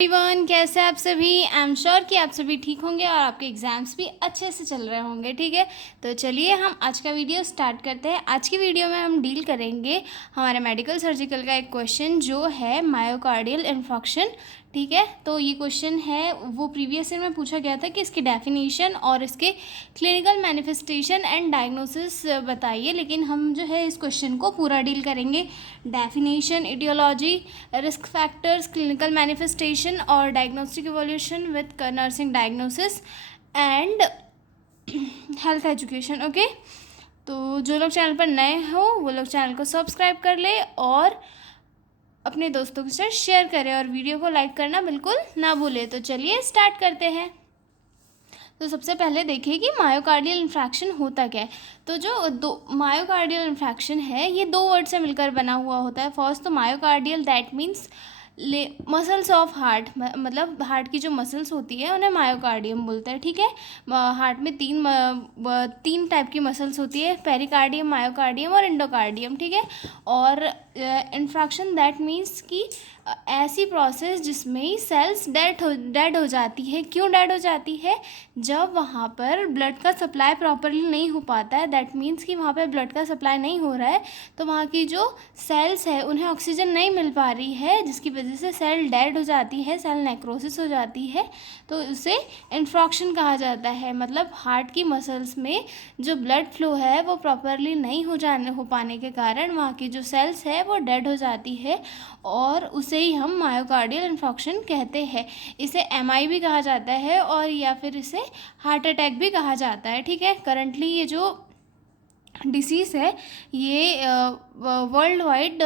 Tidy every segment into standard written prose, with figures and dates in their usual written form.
Everyone, कैसे आप सभी। आई एम श्योर कि आप सभी ठीक होंगे और आपके एग्ज़ाम्स भी अच्छे से चल रहे होंगे। ठीक है, तो चलिए हम आज का वीडियो स्टार्ट करते हैं। आज की वीडियो में हम डील करेंगे हमारे मेडिकल सर्जिकल का एक क्वेश्चन जो है मायोकार्डियल इन्फॉक्शन। ठीक है, तो ये क्वेश्चन है वो प्रीवियस ईयर में पूछा गया था कि इसकी डेफिनेशन और इसके क्लिनिकल मैनिफेस्टेशन एंड डायग्नोसिस बताइए। लेकिन हम जो है इस क्वेश्चन को पूरा डील करेंगे। Definition, etiology, risk factors, clinical manifestation और diagnostic evaluation with nursing diagnosis and health education. Okay, तो जो लोग चैनल पर नए हो वो लोग चैनल को सब्सक्राइब कर ले और अपने दोस्तों के साथ शेयर करें और वीडियो को लाइक करना बिल्कुल ना भूलें। तो चलिए स्टार्ट करते हैं। तो सबसे पहले देखिए कि मायोकार्डियल इन्फ्रैक्शन होता क्या है। तो जो दो मायोकार्डियल इन्फ्रैक्शन है ये दो वर्ड से मिलकर बना हुआ होता है। फर्स्ट तो myocardial, that means muscles of heart, मतलब हार्ट की जो मसल्स होती है उन्हें मायोकार्डियम बोलते हैं। ठीक है, हार्ट में तीन टाइप की मसल्स होती है, पेरिकार्डियम, मायोकार्डियम और एंडोकार्डियम। ठीक है, और इन्फ्रैक्शन दैट मीन्स कि ऐसी प्रोसेस जिसमें सेल्स डेड हो जाती है। क्यों डेड हो जाती है? जब वहाँ पर ब्लड का सप्लाई प्रॉपरली नहीं हो पाता है, दैट मीन्स कि वहाँ पर ब्लड का सप्लाई नहीं हो रहा है, तो वहाँ की जो सेल्स है उन्हें ऑक्सीजन नहीं मिल पा रही है, जिसकी वजह से सेल डेड हो जाती है, सेल नेक्रोसिस हो जाती है। तो उसे इन्फ्रॉक्शन कहा जाता है। मतलब हार्ट की मसल्स में जो ब्लड फ्लो है वो प्रॉपरली नहीं हो पाने के कारण वहाँ की जो सेल्स है वो डेड हो जाती है और उसे ही हम मायोकार्डियल इन्फॉक्शन कहते हैं। इसे एमआई भी कहा जाता है और या फिर इसे हार्ट अटैक भी कहा जाता है। ठीक है, करंटली ये जो डिसीज़ है ये वर्ल्ड वाइड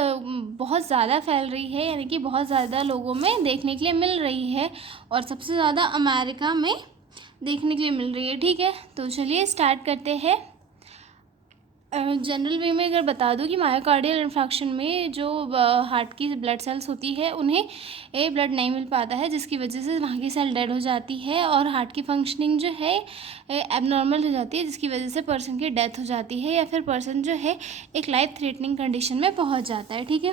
बहुत ज़्यादा फैल रही है, यानी कि बहुत ज़्यादा लोगों में देखने के लिए मिल रही है और सबसे ज़्यादा अमेरिका में देखने के लिए मिल रही है। ठीक है, तो चलिए स्टार्ट करते हैं। जनरल वे में अगर बता दूं कि मायोकार्डियल इन्फॉक्शन में जो हार्ट की ब्लड सेल्स होती है उन्हें ब्लड नहीं मिल पाता है, जिसकी वजह से वहाँ की सेल डेड हो जाती है और हार्ट की फंक्शनिंग जो है एबनॉर्मल हो जाती है, जिसकी वजह से पर्सन की डेथ हो जाती है या फिर पर्सन जो है एक लाइफ थ्रेटनिंग कंडीशन में पहुँच जाता है। ठीक है,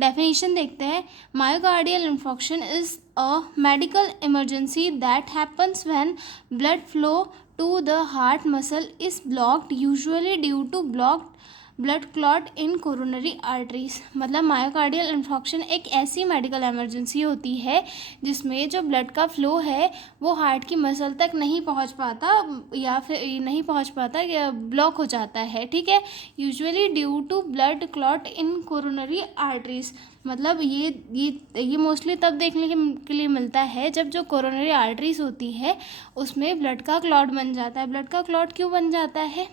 डेफिनेशन देखते हैं। Myocardial infarction is a medical emergency that happens when blood flow to the heart muscle is blocked, usually due to blocked blood clot in coronary arteries. मतलब मायोकार्डियल इन्फॉक्शन एक ऐसी मेडिकल इमरजेंसी होती है जिसमें जो blood का flow है वो हार्ट की मसल तक नहीं पहुंच पाता या फिर नहीं पहुंच पाता या ब्लॉक हो जाता है। ठीक है, usually due to blood clot in coronary arteries. मतलब ये मोस्टली तब देखने के लिए मिलता है जब जो कोरोनरी आर्टरीज होती है उसमें ब्लड का क्लॉट बन जाता है। ब्लड का क्लॉट क्यों बन जाता है?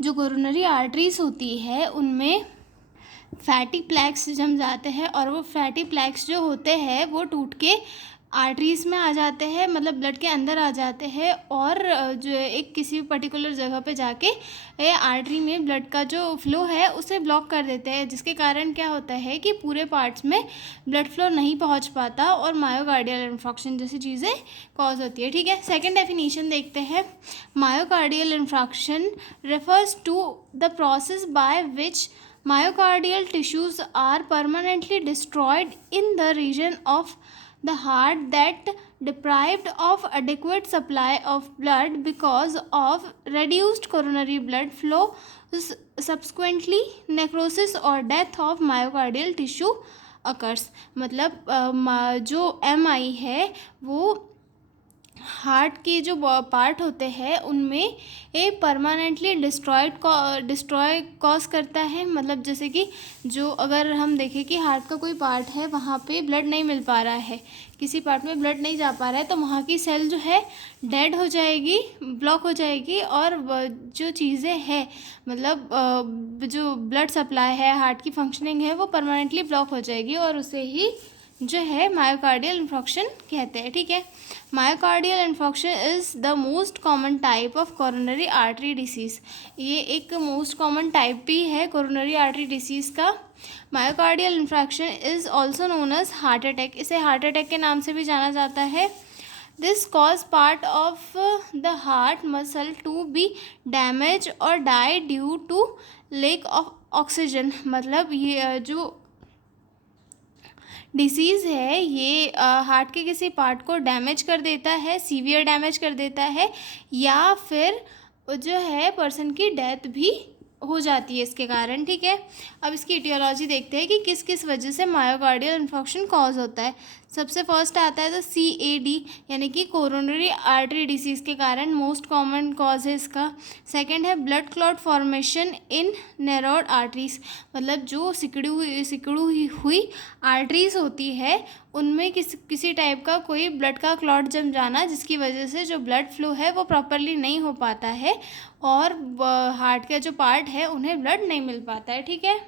जो कोरोनरी आर्टरीज होती है उनमें फैटी प्लैक्स जम जाते हैं और वो फैटी प्लैक्स जो होते हैं वो टूट के आर्टरीज में आ जाते हैं, मतलब ब्लड के अंदर आ जाते हैं और जो एक किसी पर्टिकुलर जगह पे जाके आर्टरी में ब्लड का जो फ्लो है उसे ब्लॉक कर देते हैं, जिसके कारण क्या होता है कि पूरे पार्ट्स में ब्लड फ्लो नहीं पहुंच पाता और मायोकार्डियल इन्फॉक्शन जैसी चीज़ें कॉज होती है। ठीक है, सेकंड डेफिनेशन देखते हैं। Myocardial infarction refers to the process by which myocardial tissues are permanently destroyed in the region of the heart that deprived of adequate supply of blood because of reduced coronary blood flow, subsequently necrosis or death of myocardial tissue occurs। मतलब जो MI है वो heart के जो part होते हैं उनमें एक परमानेंटली डिस्ट्रॉय कॉज करता है। मतलब जैसे कि जो अगर हम देखें कि हार्ट का कोई पार्ट है वहाँ पे ब्लड नहीं मिल पा रहा है, किसी पार्ट में ब्लड नहीं जा पा रहा है, तो वहाँ की सेल जो है डेड हो जाएगी, ब्लॉक हो जाएगी और जो चीज़ें हैं मतलब जो ब्लड सप्लाई है, हार्ट की फंक्शनिंग है वो परमानेंटली ब्लॉक हो जाएगी और उसे ही जो है मायोकार्डियल इन्फॉक्शन कहते हैं। ठीक है, myocardial infarction is the most common type of coronary artery disease. ये एक मोस्ट कॉमन टाइप भी है कोरोनरी आर्टरी डिसीज़ का। Myocardial infarction is also known as heart attack. इसे हार्ट अटैक के नाम से भी जाना जाता है। This cause part of the heart muscle to be damage और die due to lack of oxygen. मतलब ये जो डिसीज़ है ये हार्ट के किसी पार्ट को डैमेज कर देता है, सीवियर डैमेज कर देता है, या फिर जो है पर्सन की डेथ भी हो जाती है इसके कारण, ठीक है। अब इसकी इटियोलॉजी देखते हैं कि किस किस वजह से मायोकार्डियल इन्फेक्शन कॉज होता है। सबसे फर्स्ट आता है तो CAD यानी कि कोरोनरी आर्टरी डिसीज़ के कारण, मोस्ट कॉमन कॉज है इसका। सेकंड है ब्लड क्लॉट फॉर्मेशन इन नैरोड आर्टरीज, मतलब जो सिकुड़ी हुई आर्टरीज होती है उनमें किसी टाइप का कोई ब्लड का क्लॉट जम जाना, जिसकी वजह से जो ब्लड फ्लो है वो प्रॉपरली नहीं हो पाता है और हार्ट का जो पार्ट है उन्हें ब्लड नहीं मिल पाता है, ठीक है।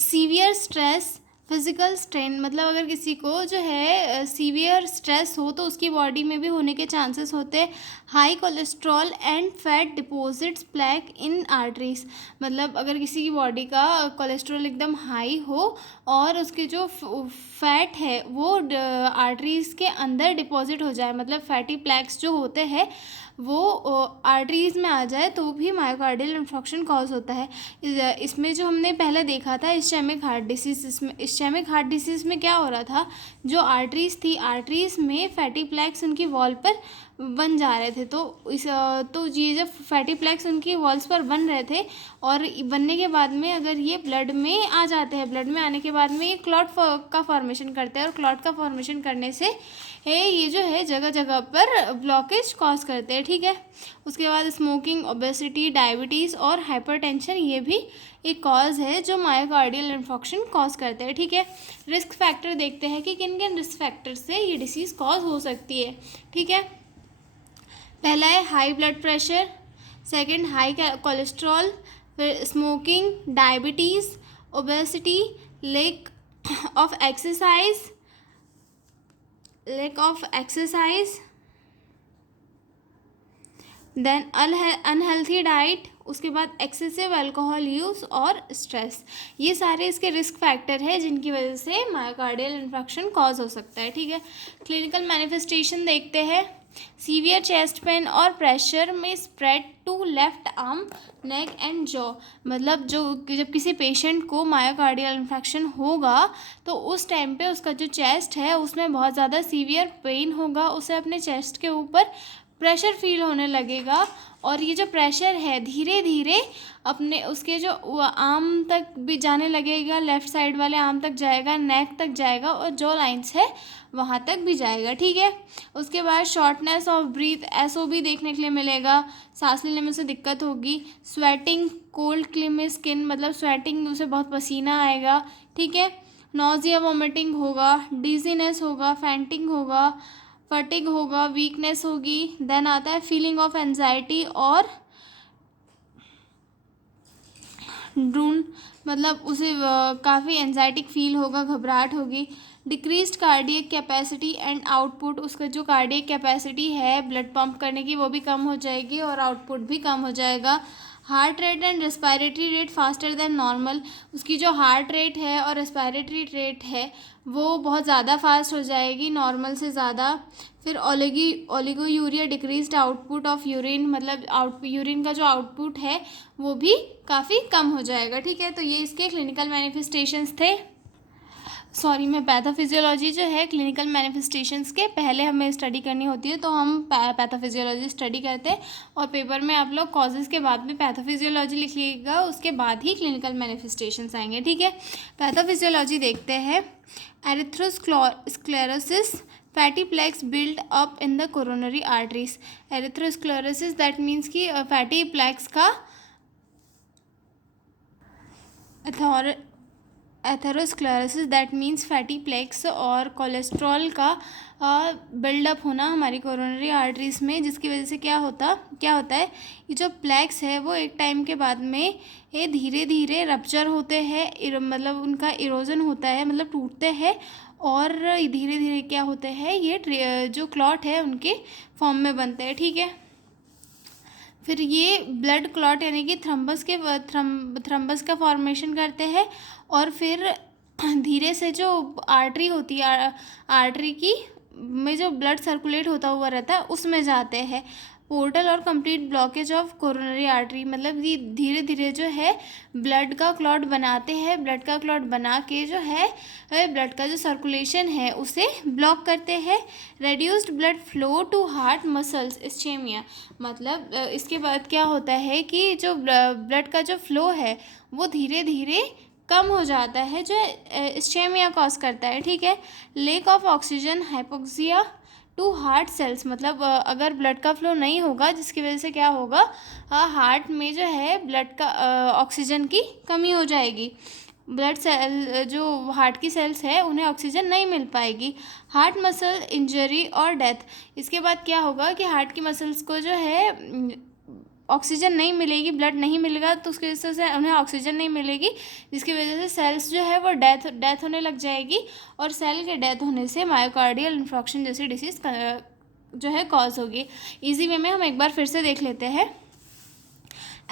सीवियर स्ट्रेस, फिज़िकल स्ट्रेन, मतलब अगर किसी को जो है सीवियर स्ट्रेस हो तो उसकी बॉडी में भी होने के चांसेस होते हैं। High cholesterol and fat deposits plaque in arteries, मतलब अगर किसी की बॉडी का कोलेस्ट्रॉल एकदम हाई हो और उसके जो फैट है वो आर्टरीज के अंदर डिपॉजिट हो जाए, मतलब फैटी प्लैक्स जो होते हैं वो आर्टरीज में आ जाए तो भी मायोकार्डियल इन्फेक्शन कॉज होता है। इसमें जो हमने पहले देखा था इस्चेमिक हार्ट डिसीज़, इसमें इस्चेमिक हार्ट डिसीज़ में क्या हो रहा था, जो आर्टरीज थी आर्टरीज में फैटी प्लैक्स उनकी वॉल पर बन जा रहे थे, तो ये जब फैटी प्लैक्स उनकी वॉल्स पर बन रहे थे और बनने के बाद में अगर ये ब्लड में आ जाते हैं, ब्लड में आने के बाद में ये क्लॉट का फॉर्मेशन करते हैं और क्लॉट का फॉर्मेशन करने से ये जो है जगह जगह पर ब्लॉकेज कॉज करते हैं, ठीक है। उसके बाद स्मोकिंग, ओबेसिटी, डायबिटीज़ और हाइपरटेंशन ये भी एक कॉज है जो मायोकार्डियल इन्फेक्शन कॉज करते हैं, ठीक है। रिस्क फैक्टर देखते हैं कि किन किन रिस्क फैक्टर से ये डिसीज़ कॉज हो सकती है, ठीक है। पहला है high blood pressure, second high cholesterol, फिर smoking, diabetes, obesity, lack of exercise, then unhealthy diet, उसके बाद एक्सेसिव अल्कोहल यूज़ और स्ट्रेस। ये सारे इसके रिस्क फैक्टर है जिनकी वजह से मायोकार्डियल इन्फेक्शन कॉज हो सकता है, ठीक है। क्लिनिकल मैनिफेस्टेशन देखते हैं। सीवियर चेस्ट पेन और प्रेशर में spread to left arm, neck and jaw, मतलब जब किसी पेशेंट को मायोकार्डियल इन्फेक्शन होगा तो उस टाइम पे उसका जो चेस्ट है उसमें बहुत ज़्यादा सीवियर पेन होगा, उसे अपने चेस्ट के ऊपर प्रेशर फील होने लगेगा और ये जो प्रेशर है धीरे धीरे अपने उसके जो आर्म तक भी जाने लगेगा, लेफ़्ट साइड वाले आर्म तक जाएगा, नेक तक जाएगा और जो लाइंस है वहाँ तक भी जाएगा, ठीक है। उसके बाद शॉर्टनेस ऑफ ब्रीथ, SOB देखने के लिए मिलेगा, सांस लेने में उसे दिक्कत होगी। स्वेटिंग, कोल्ड क्लीमी स्किन, मतलब स्वेटिंग उसे बहुत पसीना आएगा, ठीक है। नॉजिया, वोमिटिंग होगा, डिजीनेस होगा, फैंटिंग होगा, फटिग होगा, वीकनेस होगी। देन आता है फीलिंग ऑफ एंजाइटी और ड्रून, मतलब उसे काफ़ी एंजाइटिक फील होगा, घबराहट होगी। Decreased cardiac capacity and output, उसका जो कार्डियक कैपेसिटी है ब्लड पंप करने की वो भी कम हो जाएगी और आउटपुट भी कम हो जाएगा। Heart rate and respiratory rate faster than normal, उसकी जो हार्ट रेट है और रेस्पिरेटरी रेट है वो बहुत ज़्यादा फास्ट हो जाएगी नॉर्मल से ज़्यादा। फिर oliguria, decreased output of urine, मतलब यूरिन का जो आउटपुट है वो भी काफ़ी कम हो जाएगा, ठीक है। तो ये इसके क्लिनिकल मैनिफेस्टेशंस थे। मैं पैथोफिजियोलॉजी जो है क्लिनिकल मैनिफेस्टेशंस के पहले हमें स्टडी करनी होती है तो हम पैथोफिजियोलॉजी स्टडी करते हैं और पेपर में आप लोग कॉजेज़ के बाद में पैथोफिजियोलॉजी लिखिएगा, उसके बाद ही क्लिनिकल मैनिफेस्टेशंस आएंगे, ठीक है। पैथोफिजियोलॉजी देखते हैं। Atherosclerosis, fatty plaques build up in the coronary arteries. Atherosclerosis that means कि फैटी प्लैक्स का atherosclerosis that means fatty plaques और कोलेस्ट्रॉल का बिल्डअप होना हमारी कोरोनरी आर्टरीज में, जिसकी वजह से क्या होता है, ये जो प्लैक्स है वो एक टाइम के बाद में ये धीरे धीरे रप्चर होते हैं, मतलब उनका इरोजन होता है, मतलब टूटते हैं और धीरे धीरे क्या होते हैं, ये जो क्लॉट है उनके फॉर्म में बनते हैं, ठीक है। फिर ये ब्लड क्लॉट यानी कि थ्रम्बस का फॉर्मेशन करते हैं और फिर धीरे से जो आर्टरी होती है, आर्टरी की में जो ब्लड सर्कुलेट होता हुआ रहता है उसमें जाते हैं पोर्टल और complete blockage of coronary artery, मतलब ये धीरे धीरे जो है ब्लड का क्लॉट बनाते हैं, ब्लड का क्लॉट बना के जो है ब्लड का जो सर्कुलेशन है उसे ब्लॉक करते हैं। Reduced blood flow to heart muscles ischemia, मतलब इसके बाद क्या होता है कि जो ब्लड का जो फ्लो है वो धीरे धीरे कम हो जाता है, जो इस्चेमिया कॉज करता है, ठीक है। Lack of oxygen hypoxia to heart cells, मतलब अगर ब्लड का फ्लो नहीं होगा जिसकी वजह से क्या होगा, हार्ट में जो है ब्लड का ऑक्सीजन की कमी हो जाएगी, ब्लड सेल जो हार्ट की सेल्स है उन्हें ऑक्सीजन नहीं मिल पाएगी। हार्ट मसल इंजरी और डेथ, इसके बाद क्या होगा कि हार्ट की मसल्स को जो है ऑक्सीजन नहीं मिलेगी, ब्लड नहीं मिलेगा, तो उसकी वजह से उन्हें ऑक्सीजन नहीं मिलेगी, जिसकी वजह से सेल्स जो है वो डेथ होने लग जाएगी, और सेल के डेथ होने से मायोकार्डियल इन्फॉक्शन जैसी डिसीज़ जो है कॉज होगी। इजी वे में हम एक बार फिर से देख लेते हैं।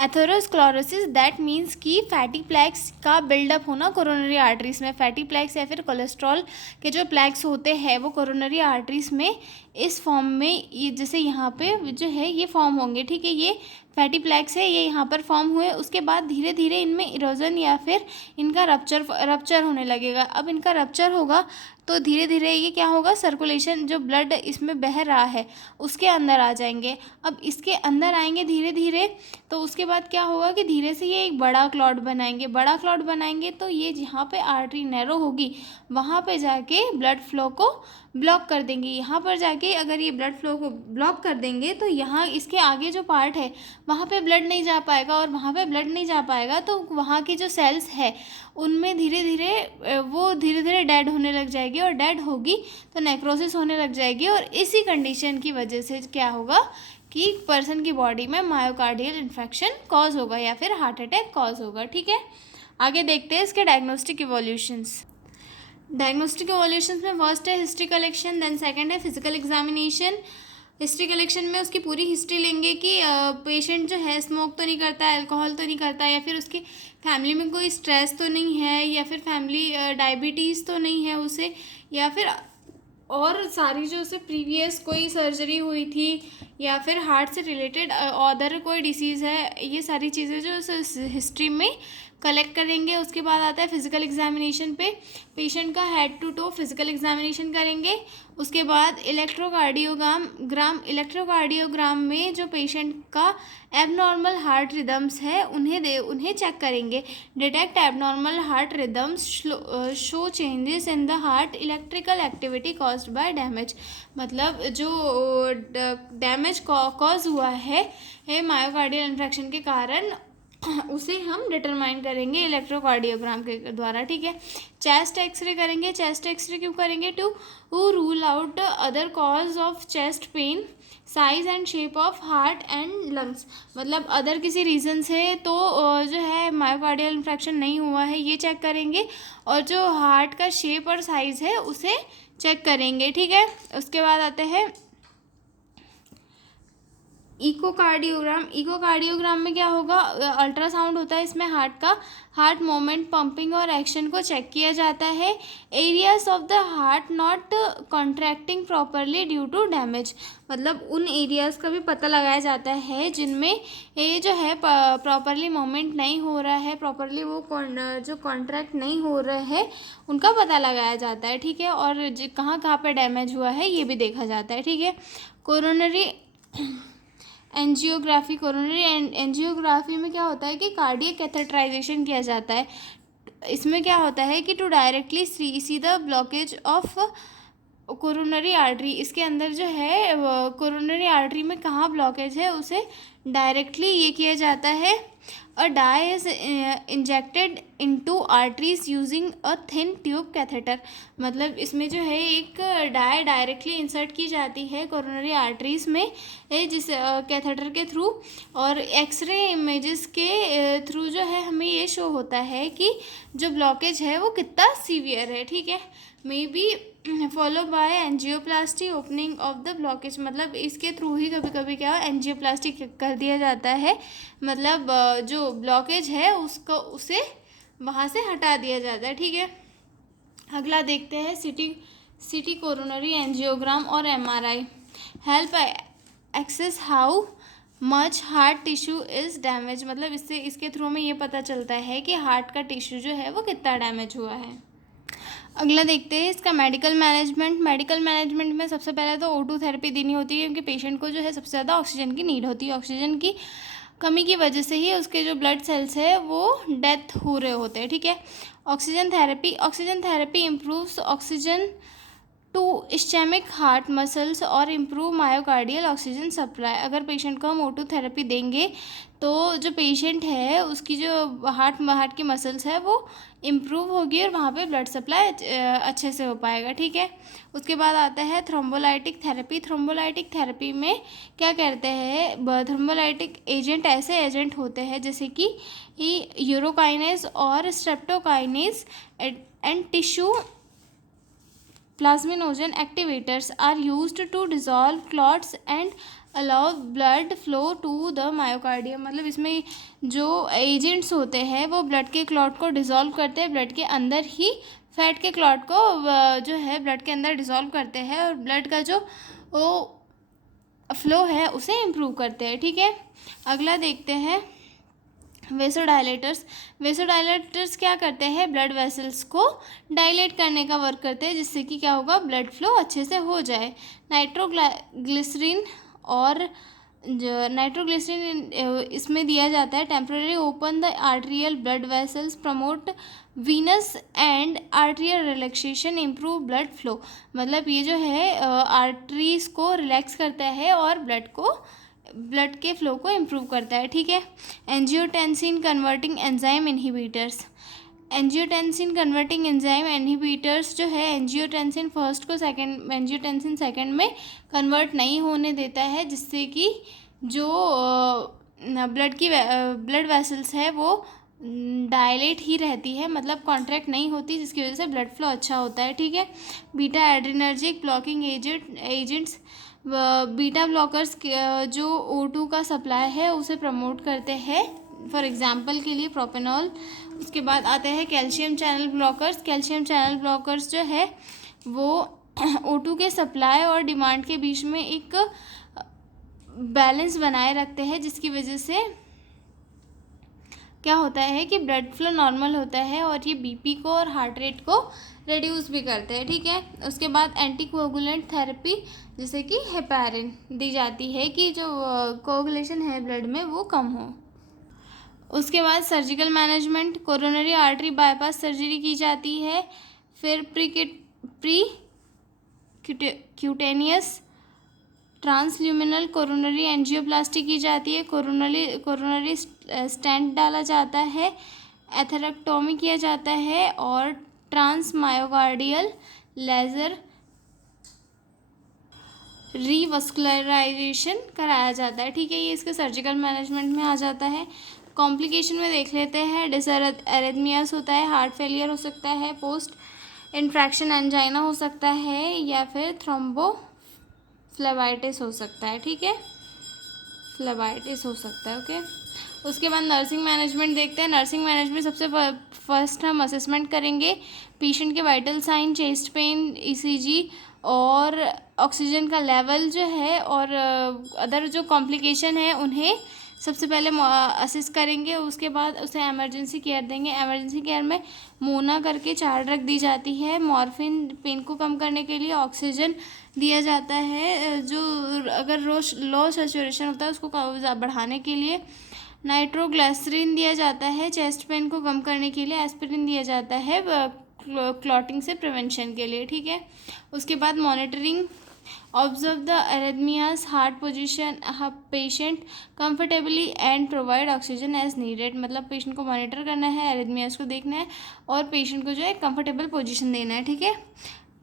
एथेरोस्क्लेरोसिस दैट मीन्स कि फैटी प्लैक्स का बिल्डअप होना कोरोनरी आर्टरीज में। फैटी प्लैक्स या फिर कोलेस्ट्रॉल के जो प्लैक्स होते हैं वो कोरोनरी आर्टरीज में इस फॉर्म में, ये जैसे यहाँ पे जो है ये फॉर्म होंगे, ठीक है। ये फैटी प्लैक्स है, ये यहाँ पर फॉर्म हुए, उसके बाद धीरे धीरे इनमें इरोजन या फिर इनका रप्चर होने लगेगा। अब इनका रप्चर होगा तो धीरे धीरे ये क्या होगा, सर्कुलेशन जो ब्लड इसमें बह रहा है उसके अंदर आ जाएंगे। अब इसके अंदर आएंगे धीरे धीरे, तो उसके बाद क्या होगा कि धीरे से ये एक बड़ा क्लॉट बनाएंगे। बड़ा क्लॉट बनाएंगे तो ये जहाँ पे आर्टरी नैरो होगी वहाँ पे जाके ब्लड फ्लो को ब्लॉक कर देंगे। यहाँ पर जाके अगर ये ब्लड फ्लो को ब्लॉक कर देंगे तो यहाँ इसके आगे जो पार्ट है वहाँ पे ब्लड नहीं जा पाएगा, और वहाँ पे ब्लड नहीं जा पाएगा तो वहाँ की जो सेल्स है उनमें धीरे धीरे डेड होने लग जाएगी, और डेड होगी तो नेक्रोसिस होने लग जाएगी। और इसी कंडीशन की वजह से क्या होगा कि पर्सन की बॉडी में मायोकार्डियल इन्फेक्शन कॉज होगा या फिर हार्ट अटैक कॉज होगा, ठीक है। आगे देखते हैं इसके डायग्नोस्टिक इवोल्यूशंस। डायग्नोस्टिक इवोल्यूशंस में फर्स्ट है हिस्ट्री कलेक्शन, देन सेकंड है फिजिकल एग्जामिनेशन। हिस्ट्री कलेक्शन में उसकी पूरी हिस्ट्री लेंगे कि पेशेंट जो है स्मोक तो नहीं करता है, अल्कोहल तो नहीं करता है, या फिर उसकी फैमिली में कोई स्ट्रेस तो नहीं है, या फिर फैमिली डायबिटीज़ तो नहीं है उसे, या फिर और सारी जो उसे प्रीवियस कोई सर्जरी हुई थी, या फिर हार्ट से रिलेटेड अदर कोई डिसीज़ है, ये सारी चीज़ें जो उस हिस्ट्री में कलेक्ट करेंगे। उसके बाद आता है फिजिकल एग्जामिनेशन पे, पेशेंट का head to toe physical examination करेंगे। उसके बाद इलेक्ट्रोकार्डियोग्राम में जो पेशेंट का एबनॉर्मल हार्ट रिदम्स है उन्हें चेक करेंगे। Detect abnormal heart rhythms show changes in the heart electrical activity caused by damage, मतलब जो डैमेज कॉज हुआ है मायोकार्डियल इन्फेक्शन के कारण उसे हम डिटरमाइन करेंगे इलेक्ट्रोकार्डियोग्राम के द्वारा, ठीक है। चेस्ट एक्सरे करेंगे। चेस्ट एक्सरे क्यों करेंगे? To rule out other cause of chest pain, size and shape of heart and lungs, मतलब अदर किसी रीज़न से तो जो है मायोकार्डियल इन्फेक्शन नहीं हुआ है ये चेक करेंगे, और जो हार्ट का शेप और साइज़ है उसे चेक करेंगे, ठीक है। उसके बाद आते हैं इकोकार्डियोग्राम में क्या होगा, अल्ट्रासाउंड होता है इसमें हार्ट मोमेंट, पंपिंग और एक्शन को चेक किया जाता है। Areas of the heart not contracting properly due to damage, मतलब उन एरियाज़ का भी पता लगाया जाता है जिनमें ये जो है प्रॉपरली मोमेंट नहीं हो रहा है, प्रॉपरली वो जो कॉन्ट्रैक्ट नहीं हो रहा है उनका पता लगाया जाता है, ठीक है। और कहाँ कहाँ पे डैमेज हुआ है ये भी देखा जाता है, ठीक है। कोरोनरी एंजियोग्राफी, कोरोनरी एंजियोग्राफी में क्या होता है कि कार्डियक कैथेटराइजेशन किया जाता है। इसमें क्या होता है कि to directly see the blockage of coronary artery, इसके अंदर जो है कोरोनरी आर्टरी में कहाँ ब्लॉकेज है उसे डायरेक्टली ये किया जाता है। A dye is injected into arteries using a thin tube catheter, मतलब इसमें जो है एक डाई डायरेक्टली इंसर्ट की जाती है कोरोनरी आर्टरीज में जिस कैथेटर के थ्रू, और एक्सरे इमेजेस के थ्रू जो है हमें ये शो होता है कि जो ब्लॉकेज है वो कितना सीवियर है, ठीक है। May be follow by angioplasty opening of the blockage, मतलब इसके थ्रू ही कभी कभी क्या एंजियोप्लास्टी कर दिया जाता है, मतलब जो ब्लॉकेज है उसे वहाँ से हटा दिया जाता है, ठीक है। अगला देखते हैं सिटी कोरोनरी एंजियोग्राम और MRI. Help access how much heart tissue is damage, मतलब इसके थ्रू में ये पता चलता है कि हार्ट का टिश्यू जो है वो कितना डैमेज हुआ है। अगला देखते हैं इसका मेडिकल मैनेजमेंट। मेडिकल मैनेजमेंट में सबसे पहले तो O2 थेरेपी देनी होती है, क्योंकि पेशेंट को जो है सबसे ज़्यादा ऑक्सीजन की नीड होती है। ऑक्सीजन की कमी की वजह से ही उसके जो ब्लड सेल्स है वो डेथ हो रहे होते हैं, ठीक है। Oxygen therapy improves oxygen to ischemic heart muscles और इम्प्रूव मायोकार्डियल ऑक्सीजन सप्लाई। अगर पेशेंट को हम O2 थेरेपी देंगे तो जो पेशेंट है उसकी जो हार्ट की मसल्स है वो इम्प्रूव होगी और वहाँ पे ब्लड सप्लाई अच्छे से हो पाएगा, ठीक है। उसके बाद आता है थ्रोम्बोलाइटिक थेरेपी। थ्रोम्बोलाइटिक थेरेपी में क्या करते हैं, थ्रोम्बोलाइटिक एजेंट ऐसे एजेंट होते हैं जैसे कि यूरोकाइनेज और streptokinase and tissue plasminogen activators are used to dissolve clots and allow blood flow to the myocardium। मतलब इसमें जो एजेंट्स होते हैं वो ब्लड के क्लॉट को डिसॉल्व करते हैं, ब्लड के अंदर ही फैट के क्लॉट को जो है ब्लड के अंदर डिसॉल्व करते हैं और ब्लड का जो वो फ्लो है उसे इम्प्रूव करते हैं, ठीक है। अगला देखते हैं वेसोडाइलेटर्स क्या करते हैं, ब्लड वेसल्स को डायलेट करने का वर्क करते हैं, जिससे कि क्या होगा, ब्लड फ्लो अच्छे से हो जाए। नाइट्रोग्लिसरीन इसमें दिया जाता है। Temporary open the arterial blood vessels, promote Venus and arterial relaxation, improve blood flow. मतलब ये जो है आर्टरीज को रिलैक्स करता है और ब्लड के फ्लो को इम्प्रूव करता है, ठीक है। एंजियोटेंसिन कन्वर्टिंग एंजाइम इनहिबिटर्स जो है एंजियोटेंसिन फर्स्ट को एंजियोटेंसिन सेकंड में कन्वर्ट नहीं होने देता है, जिससे कि जो ब्लड वेसल्स है वो डायलेट ही रहती है, मतलब कॉन्ट्रैक्ट नहीं होती, जिसकी वजह से ब्लड फ्लो अच्छा होता है, ठीक है। Beta adrenergic blocking agents, beta blockers जो O2 का सप्लाई है उसे प्रमोट करते हैं, फॉर एग्जांपल के लिए प्रोपेनॉल। उसके बाद आते हैं कैल्शियम चैनल ब्लॉकर्स जो है वो O2 के सप्लाई और डिमांड के बीच में एक बैलेंस बनाए रखते हैं, जिसकी वजह से क्या होता है कि ब्लड फ्लो नॉर्मल होता है और ये BP को और हार्ट रेट को रिड्यूस भी करते हैं, ठीक है। उसके बाद एंटीकोगुलेंट थेरेपी जैसे कि हेपारिन दी जाती है कि जो कोगुलेशन है ब्लड में वो कम हो। उसके बाद surgical management, coronary artery bypass surgery की जाती है। फिर pre cutaneous transluminal coronary angioplasty की जाती है। कोरोनरी स्टेंट डाला जाता है, एथेरेक्टोमी किया जाता है और ट्रांसमायोकार्डियल लेजर रीवस्कुलराइजेशन कराया जाता है, ठीक है। ये इसके सर्जिकल मैनेजमेंट में आ जाता है। कॉम्प्लिकेशन में देख लेते हैं, डिसएरिथमियास होता है, हार्ट फेलियर हो सकता है, पोस्ट इन्फ्रैक्शन एंजाइना हो सकता है या फिर थ्रोम्बोफ्लेबाइटिस हो सकता है, ठीक है, फ्लेबाइटिस हो सकता है, ओके। उसके बाद नर्सिंग मैनेजमेंट देखते हैं। नर्सिंग मैनेजमेंट सबसे फर्स्ट हम असेसमेंट करेंगे पेशेंट के vital sign, chest pain, ECG और ऑक्सीजन का लेवल जो है और अदर जो कॉम्प्लिकेशन है उन्हें सबसे पहले असिस्ट करेंगे। उसके बाद उसे एमरजेंसी केयर देंगे। एमरजेंसी केयर में मोना करके 4 ड्रग दी जाती है। मॉर्फिन पेन को कम करने के लिए, ऑक्सीजन दिया जाता है जो अगर लो सैचुरेशन होता है उसको बढ़ाने के लिए, नाइट्रोग्लिसरीन दिया जाता है चेस्ट पेन को कम करने के लिए, एस्पिरिन दिया जाता है क्लॉटिंग से प्रिवेंशन के लिए, ठीक है। उसके बाद monitoring, observe the arrhythmias, heart position, patient comfortably and provide oxygen as needed. मतलब पेशेंट को मॉनिटर करना है, अरिथमियास को देखना है और पेशेंट को जो है कंफर्टेबल पोजीशन देना है, ठीक है।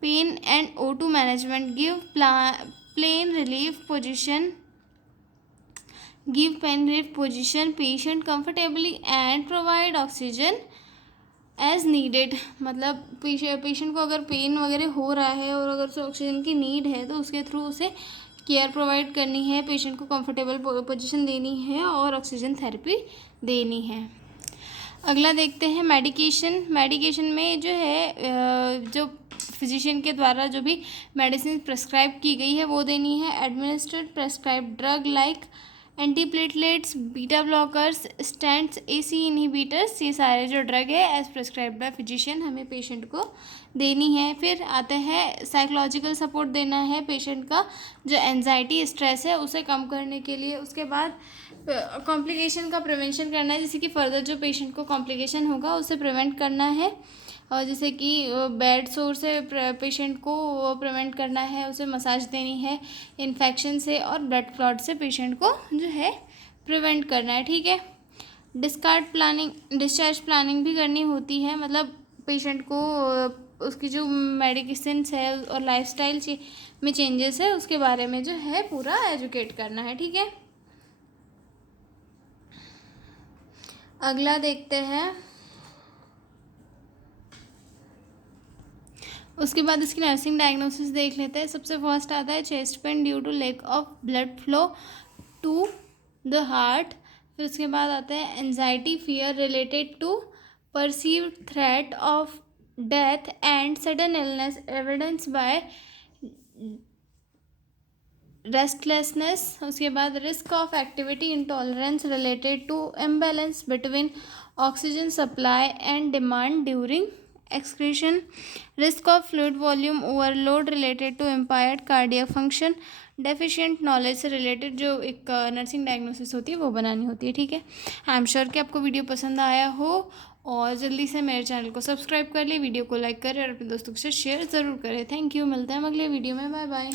Pain and O2 management, give pain relief position patient comfortably and provide oxygen as needed. मतलब पेशेंट को अगर पेन वगैरह हो रहा है और अगर उसे ऑक्सीजन की नीड है तो उसके थ्रू उसे केयर प्रोवाइड करनी है, पेशेंट को कंफर्टेबल पोजीशन देनी है और ऑक्सीजन थेरेपी देनी है। अगला देखते हैं मेडिकेशन। मेडिकेशन में जो है जो फिजिशियन के द्वारा जो भी मेडिसिन प्रेस्क्राइब की गई है वो देनी है। Administered prescribe drug like antiplatelets, beta blockers, stents, AC inhibitors, ये सारे जो ड्रग है एज प्रेस्क्राइब्ड बाय फिजिशियन हमें पेशेंट को देनी है। फिर आते हैं साइकोलॉजिकल सपोर्ट देना है पेशेंट का जो एंजाइटी स्ट्रेस है उसे कम करने के लिए। उसके बाद कॉम्प्लिकेशन का प्रिवेंशन करना है, जैसे कि फर्दर जो पेशेंट को कॉम्प्लिकेशन होगा उसे प्रिवेंट करना है। और जैसे कि बेड सोर से पेशेंट को प्रिवेंट करना है, उसे मसाज देनी है इन्फेक्शन से, और ब्लड क्लॉट से पेशेंट को जो है प्रिवेंट करना है। ठीक है। डिस्चार्ज प्लानिंग भी करनी होती है, मतलब पेशेंट को उसकी जो मेडिसिन्स है और लाइफस्टाइल में चेंजेस है उसके बारे में जो है पूरा एजुकेट करना है। ठीक है। अगला देखते हैं, उसके बाद इसकी नर्सिंग डायग्नोसिस देख लेते हैं। सबसे फर्स्ट आता है chest pain due to lack of blood flow to the heart. फिर उसके बाद आता है anxiety fear related to perceived threat of death and sudden illness evidence by restlessness. उसके बाद risk of activity intolerance related to imbalance between oxygen supply and demand during excretion, risk of fluid volume overload related to impaired cardiac function, deficient knowledge से related जो एक nursing diagnosis होती है वो बनानी होती है। ठीक है। आई एम श्योर कि आपको वीडियो पसंद आया हो और जल्दी से मेरे चैनल को सब्सक्राइब कर ले, वीडियो को लाइक करें और अपने दोस्तों के साथ शेयर ज़रूर करें। Thank you. मिलते हैं हम अगले वीडियो में। Bye bye.